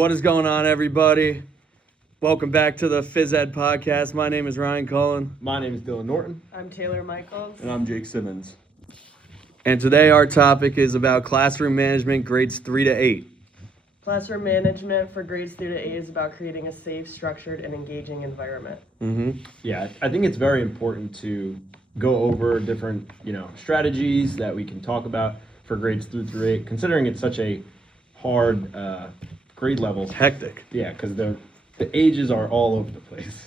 What is going on, everybody? Welcome back to the Phys Ed Podcast. My name is Ryan Cullen. My name is Dylan Norton. I'm Taylor Michaels. And I'm Jake Simmons. And today our topic is about classroom management, grades 3 to 8. Classroom management for grades 3 to 8 is about creating a safe, structured, and engaging environment. Yeah, I think it's very important to go over different, strategies that we can talk about for grades 3 through 8, considering it's such a hard grade levels. Hectic. Yeah, because the ages are all over the place.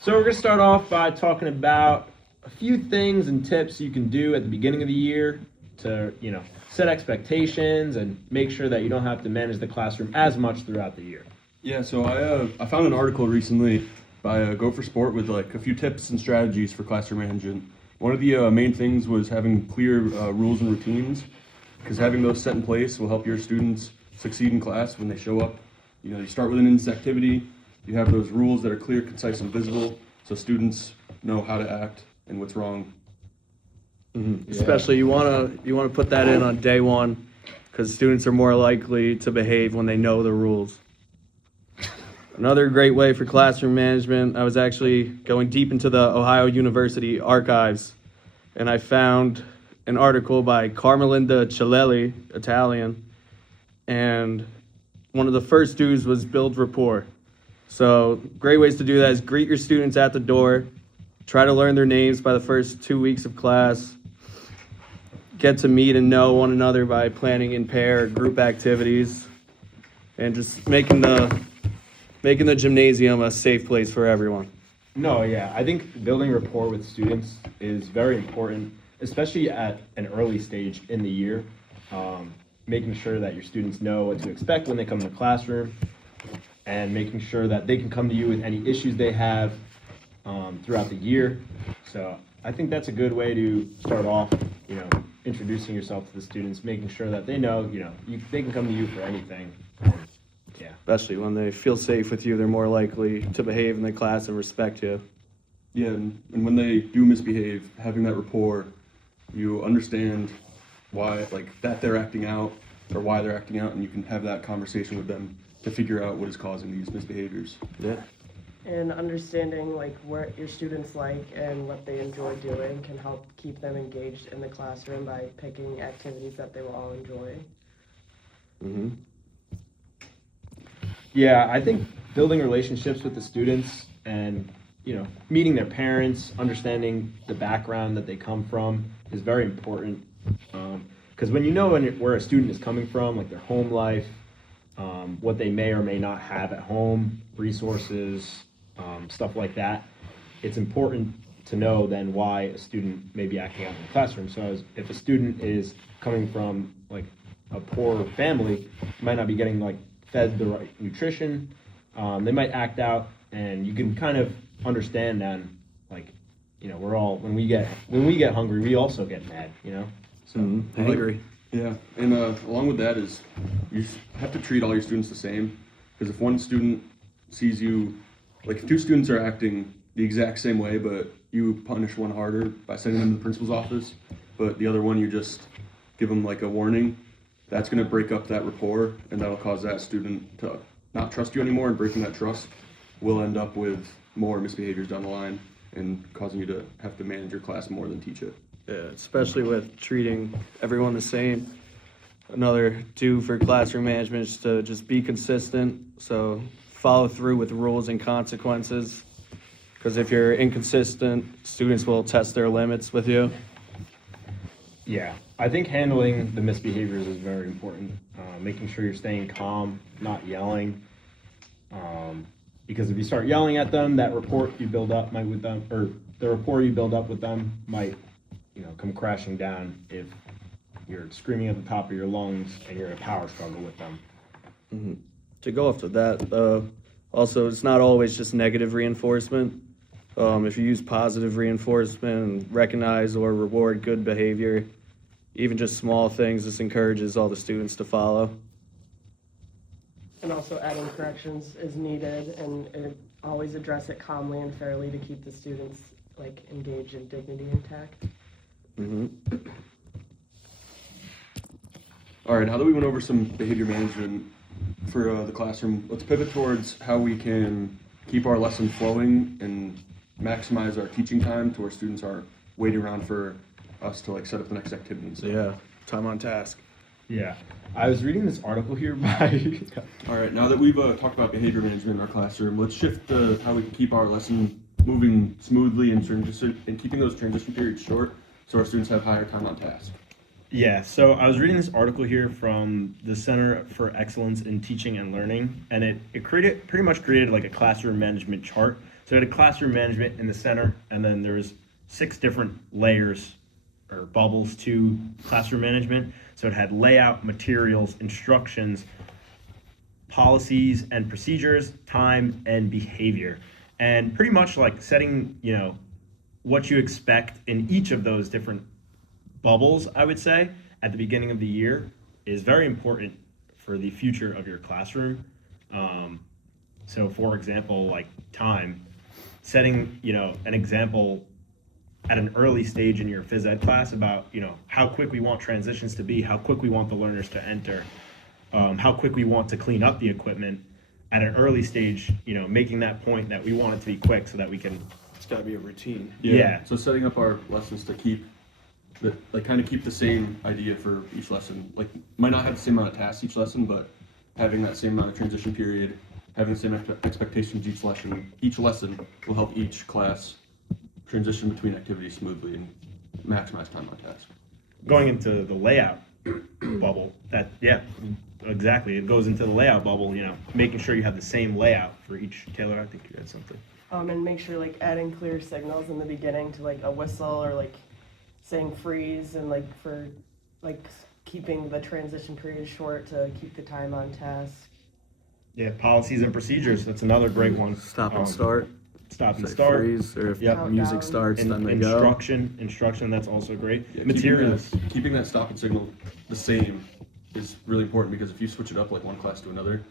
So we're going to start off by talking about a few things and tips you can do at the beginning of the year to, set expectations and make sure that you don't have to manage the classroom as much throughout the year. Yeah, so I found an article recently by Go for Sport with like a few tips and strategies for classroom management. One of the main things was having clear rules and routines, because having those set in place will help your students succeed in class when they show up. You start with an in-class activity, you have those rules that are clear, concise, and visible, so students know how to act and what's wrong. Especially you want to put that in on day one, because students are more likely to behave when they know the rules. Another great way for classroom management, I was actually going deep into the Ohio University archives, and I found an article by Carmelinda Cellelli, Italian, and one of the first do's was build rapport. So great ways to do that is greet your students at the door, try to learn their names by the first 2 weeks of class, get to meet and know one another by planning in pair or group activities, and just making the gymnasium a safe place for everyone. No, yeah, I think building rapport with students is very important, especially at an early stage in the year. Making sure that your students know what to expect when they come to the classroom, and making sure that they can come to you with any issues they have throughout the year. So I think that's a good way to start off, introducing yourself to the students, making sure that they know, they can come to you for anything. Yeah. Especially when they feel safe with you, they're more likely to behave in the class and respect you. Yeah, and when they do misbehave, having that rapport, you understand why, that they're acting out or why they're acting out, and you can have that conversation with them to figure out what is causing these misbehaviors. Yeah. And understanding what your students like and what they enjoy doing can help keep them engaged in the classroom by picking activities that they will all enjoy. Yeah, I think building relationships with the students and, meeting their parents, understanding the background that they come from is very important. Because when you know where a student is coming from, like their home life, what they may or may not have at home, resources, stuff like that, it's important to know then why a student may be acting out in the classroom. So if a student is coming from a poor family, might not be getting fed the right nutrition, they might act out, and you can kind of understand then, we're all, when we get hungry, we also get mad, So I agree. Yeah, and along with that is you have to treat all your students the same, because if one student sees you, if two students are acting the exact same way, but you punish one harder by sending them to the principal's office, but the other one you just give them a warning, that's going to break up that rapport, and that'll cause that student to not trust you anymore, and breaking that trust will end up with more misbehaviors down the line and causing you to have to manage your class more than teach it. Yeah, especially with treating everyone the same. Another do for classroom management is to just be consistent. So follow through with rules and consequences. Because if you're inconsistent, students will test their limits with you. Yeah, I think handling the misbehaviors is very important. Making sure you're staying calm, not yelling. Because if you start yelling at them, that rapport you build up with them might, come crashing down if you're screaming at the top of your lungs and you're in a power struggle with them. To go off to that, also, it's not always just negative reinforcement. If you use positive reinforcement and recognize or reward good behavior, even just small things, this encourages all the students to follow. And also adding corrections is needed, and always address it calmly and fairly to keep the students engaged and dignity intact. All right, now that we went over some behavior management for the classroom, let's pivot towards how we can keep our lesson flowing and maximize our teaching time to where students aren't waiting around for us to like set up the next activity. So yeah, time on task. Yeah. I was reading this article here by All right, now that we've talked about behavior management in our classroom, let's shift to how we can keep our lesson moving smoothly and keeping those transition periods short so our students have higher time on task. Yeah, so I was reading this article here from the Center for Excellence in Teaching and Learning, and it pretty much created like a classroom management chart. So it had classroom management in the center, and then there was 6 different layers or bubbles to classroom management. So it had layout, materials, instructions, policies and procedures, time, and behavior. And pretty much like setting, what you expect in each of those different bubbles, I would say, at the beginning of the year is very important for the future of your classroom. So for example, like time, setting, an example at an early stage in your phys ed class about, how quick we want transitions to be, how quick we want the learners to enter, how quick we want to clean up the equipment at an early stage, making that point that we want it to be quick so that we can. It's got to be a routine. Yeah. So setting up our lessons to keep keep the same idea for each lesson. Like might not have the same amount of tasks each lesson, but having that same amount of transition period, having the same expectations each lesson will help each class transition between activities smoothly and maximize time on task. Going into the layout bubble, exactly. It goes into the layout bubble, making sure you have the same layout for each. Taylor, I think you had something. And make sure like adding clear signals in the beginning to like a whistle or like saying freeze and like for like keeping the transition period short to keep the time on task. Yeah, policies and procedures. That's another great one. Stop and start. Stop and Say start. freeze, or if Yep. music Countdown. starts, And then they go. instruction. That's also great. Yeah, Materials. keeping that stop and signal the same is really important because if you switch it up like one class to another,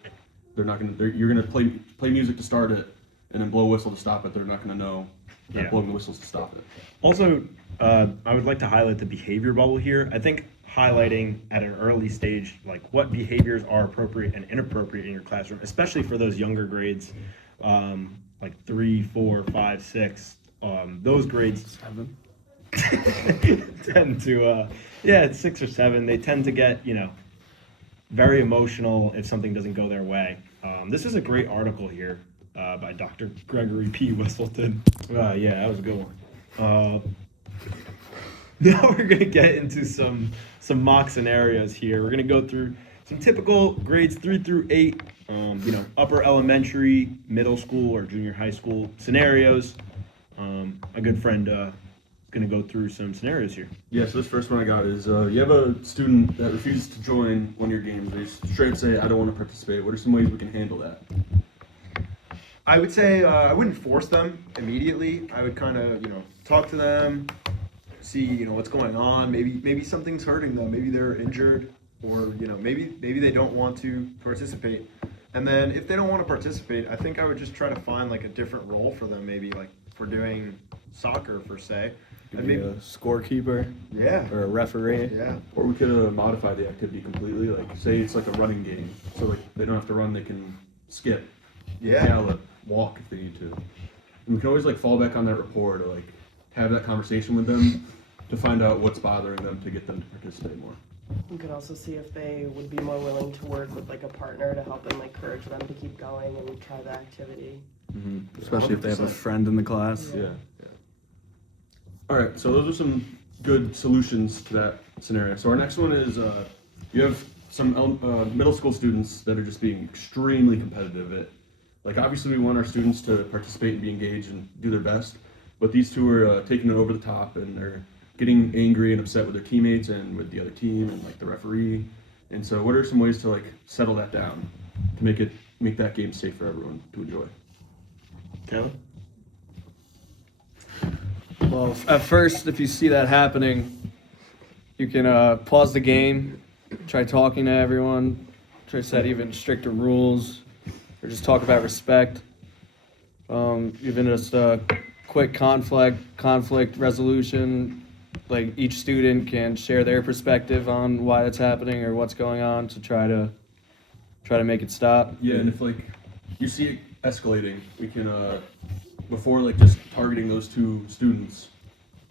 you're gonna play music to start it and then blow a whistle to stop it. They're not gonna know that Yeah. blowing the whistles to stop it. Also, I would like to highlight the behavior bubble here. I think highlighting at an early stage, like what behaviors are appropriate and inappropriate in your classroom, especially for those younger grades, like 3, 4, 5, 6. Those grades 7. tend to, it's 6 or 7. They tend to get, very emotional if something doesn't go their way. This is a great article here by Dr. Gregory P. Whistleton. Yeah, that was a good one. Now we're gonna get into some mock scenarios here. We're gonna go through some typical grades 3 through 8, upper elementary, middle school, or junior high school scenarios. A good friend gonna go through some scenarios here. Yeah, so this first one I got is you have a student that refuses to join one of your games. They straight say, I don't want to participate. What are some ways we can handle that? I would say I wouldn't force them immediately. I would kind of, talk to them, see, what's going on. Maybe something's hurting them. Maybe they're injured, or maybe they don't want to participate. And then if they don't want to participate, I think I would just try to find like a different role for them. Maybe like for doing soccer, per se. Could And be maybe, a scorekeeper yeah, or a referee. yeah, Or we could modify the activity completely. Like, say it's like a running game. So, like, they don't have to run, they can skip, yeah. gallop, walk if they need to. And we can always, like, fall back on that rapport to, like, have that conversation with them to find out what's bothering them to get them to participate more. You could also see if they would be more willing to work with like a partner to help them encourage them to keep going and try the activity. Especially if they have a 100%. friend in the class. Yeah. All right, so those are some good solutions to that scenario. So our next one is you have some middle school students that are just being extremely competitive. Like obviously we want our students to participate and be engaged and do their best, but these two are taking it over the top and they're getting angry and upset with their teammates and with the other team and like the referee. And so what are some ways to like settle that down to make that game safe for everyone to enjoy? Taylor? Well, at first, if you see that happening, you can pause the game, try talking to everyone, try to set even stricter rules, or just talk about respect. Even just quick conflict resolution. Like each student can share their perspective on why it's happening or what's going on to try to try to make it stop. Yeah, and if like you see it escalating, we can before like just targeting those two students,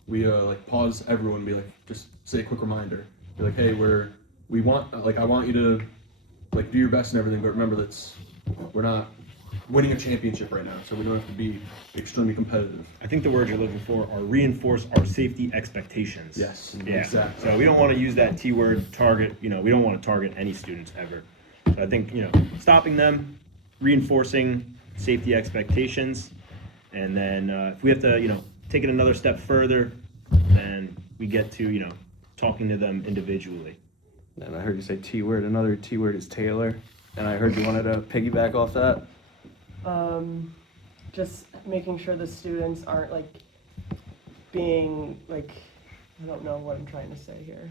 we like pause everyone and be like, just say a quick reminder. Be like, hey, we want like I want you to like do your best and everything, but remember we're not winning a championship right now, so we don't have to be extremely competitive. I think the word you're looking for are reinforce our safety expectations. Yes, Yeah. exactly. So we don't want to use that T word target. We don't want to target any students ever. So I think stopping them, reinforcing safety expectations, and then if we have to take it another step further, then we get to talking to them individually. And I heard you say T word. Another T word is Taylor. And I heard you wanted to piggyback off that. Just making sure the students aren't like being like, I don't know what I'm trying to say here.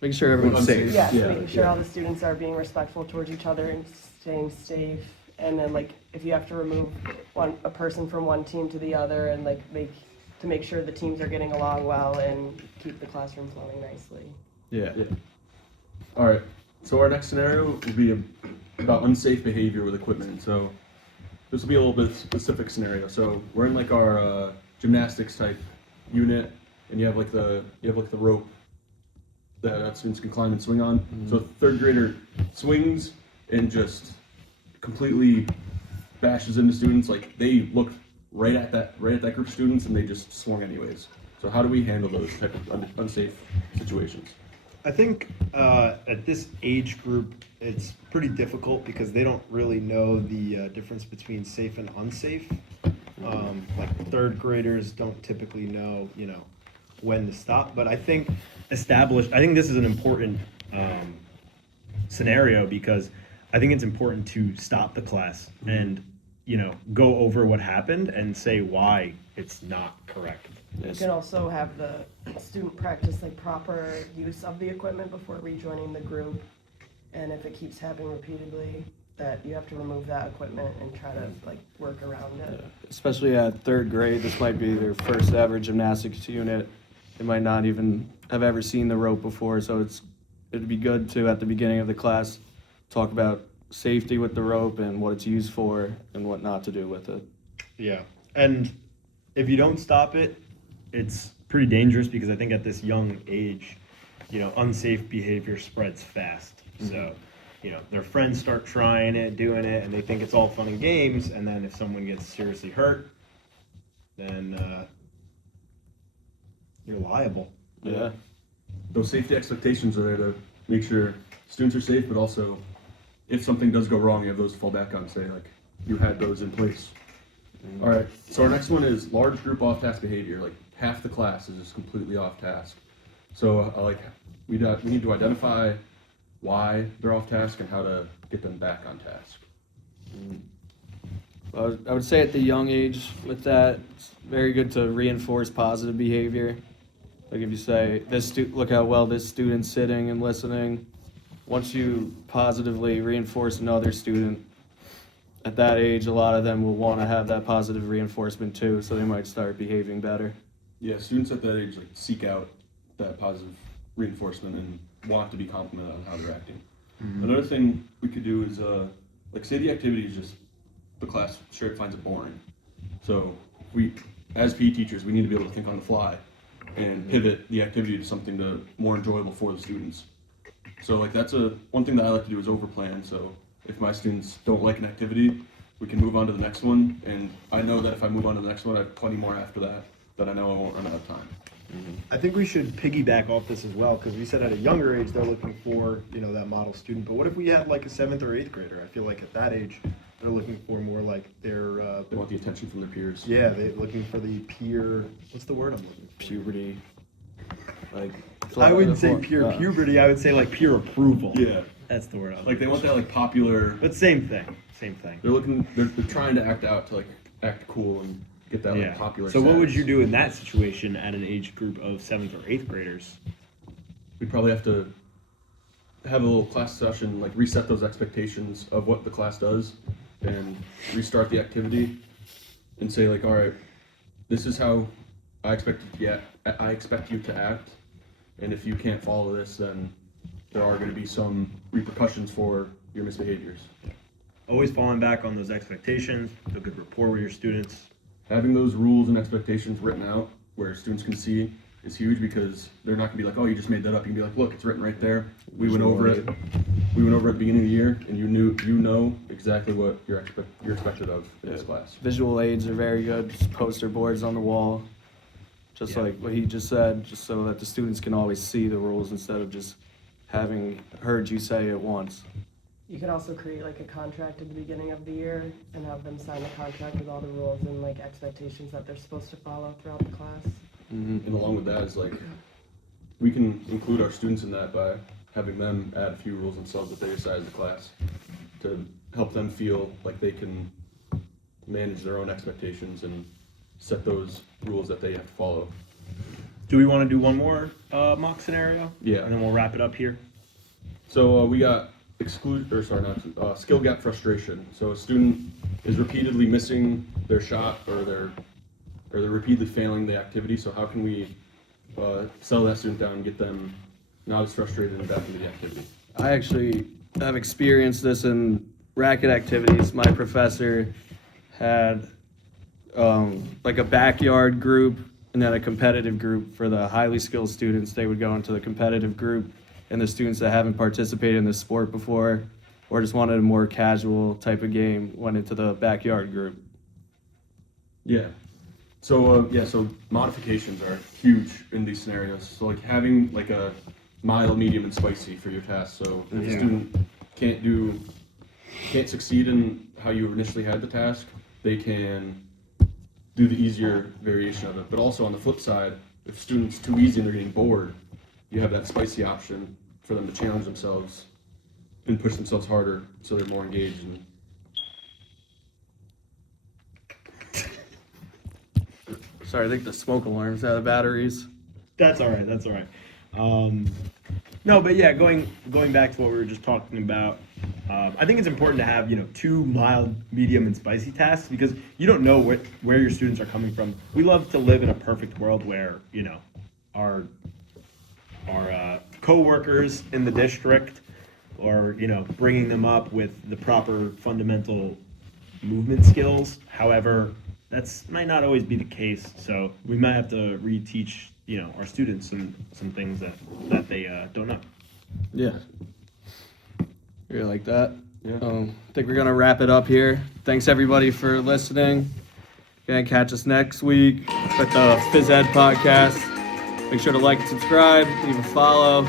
Making sure everyone's safe. Yes, Yeah, making sure yeah. all the students are being respectful towards each other and staying safe. And then like if you have to remove a person from one team to the other and like make sure the teams are getting along well and keep the classroom flowing nicely. Yeah. Yeah. All right. So our next scenario will be about unsafe behavior with equipment. So this will be a little bit specific scenario. So we're in like our gymnastics type unit, and you have like the rope that students can climb and swing on. So third grader swings and just completely bashes into students. Like they looked right at that group of students, and they just swung anyways. So how do we handle those type of unsafe situations? I think at this age group, it's pretty difficult because they don't really know the difference between safe and unsafe. Like third graders don't typically know, when to stop. But I think this is an important scenario because I think it's important to stop the class and, go over what happened and say why it's not correct. You can also have the student practice like proper use of the equipment before rejoining the group. And if it keeps happening repeatedly, that you have to remove that equipment and try to like work around it. Especially at third grade, this might be their first ever gymnastics unit. They might not even have ever seen the rope before, so it'd be good to, at the beginning of the class, talk about safety with the rope and what it's used for and what not to do with it. Yeah. And if you don't stop it, it's pretty dangerous because I think at this young age, unsafe behavior spreads fast. So, their friends start trying it, doing it, and they think it's all fun and games. And then if someone gets seriously hurt, then you're liable. Yeah. Those safety expectations are there to make sure students are safe, but also if something does go wrong, you have those to fall back on. Say like you had those in place. All right. So our next one is large group off-task behavior. Like half the class is just completely off task. So we need to identify why they're off task and how to get them back on task. I would say at the young age with that, it's very good to reinforce positive behavior. Like if you say, look how well this student's sitting and listening. Once you positively reinforce another student, at that age, a lot of them will want to have that positive reinforcement too, so they might start behaving better. Yeah, students at that age like seek out that positive reinforcement and want to be complimented on how they're acting. Another thing we could do is say the activity is just the class straight finds it boring. So we, as PE teachers, we need to be able to think on the fly and pivot the activity to something more enjoyable for the students. So that's one thing that I like to do is overplan. So if my students don't like an activity, we can move on to the next one. And I know that if I move on to the next one, I have plenty more after that I know I won't run out of time. I think we should piggyback off this as well because we said at a younger age they're looking for that model student. But what if we had like a 7th or 8th grader? I feel like at that age they're looking for more like their They want the attention from their peers. yeah, they're looking for the peer. What's the word I'm looking for? Puberty. I wouldn't say peer puberty. I would say like peer approval. Yeah. That's the word. I'm Like they want that popular. But same thing. Same thing. They're trying to act out to act cool and get that popular. So what would status. you do in that situation at an age group of 7th or 8th graders? We'd probably have to have a little class session, reset those expectations of what the class does and restart the activity and say all right, this is how I expect you to act, and if you can't follow this, then there are going to be some repercussions for your misbehaviors. Always falling back on those expectations, a good rapport with your students. Having those rules and expectations written out where students can see is huge, because they're not gonna be like, oh, you just made that up. You can be like, look, it's written right there. We went over it. We went over it at the beginning of the year, and you know exactly what you're expected of in this class. Visual aids are very good, just poster boards on the wall, just Yeah. like what he just said, just so that the students can always see the rules instead of just having heard you say it once. You can also create like a contract at the beginning of the year and have them sign a contract with all the rules and like expectations that they're supposed to follow throughout the class. And along with that is like, we can include our students in that by having them add a few rules themselves that they decide as a class to help them feel like they can manage their own expectations and set those rules that they have to follow. Do we want to do one more mock scenario? Yeah. And then we'll wrap it up here. So we got skill gap frustration. So a student is repeatedly missing their shot, or they're repeatedly failing the activity. So how can we settle that student down and get them not as frustrated and back into the activity? I actually have experienced this in racket activities. My professor had like a backyard group and then a competitive group. For the highly skilled students, they would go into the competitive group, and the students that haven't participated in this sport before or just wanted a more casual type of game went into the backyard group. Yeah. So so modifications are huge in these scenarios. So like having like a mild, medium, and spicy for your task. So if a student can't succeed in how you initially had the task, they can do the easier variation of it. But also on the flip side, if students too easy and they're getting bored, you have that spicy option for them to challenge themselves and push themselves harder so they're more engaged. And Sorry, I think the smoke alarm's out of batteries. That's all right. That's all right. No, but yeah, going back to what we were just talking about, I think it's important to have, two mild, medium, and spicy tasks, because you don't know where your students are coming from. We love to live in a perfect world where, our co-workers in the district, or, bringing them up with the proper fundamental movement skills. However, that's might not always be the case. So we might have to reteach, our students some things that they don't know. Yeah. You like that? Yeah. I think we're going to wrap it up here. Thanks, everybody, for listening. Gonna catch us next week with the Phys Ed podcast. Make sure to like and subscribe, leave a follow,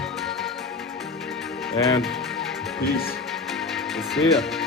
and peace. we'll see ya.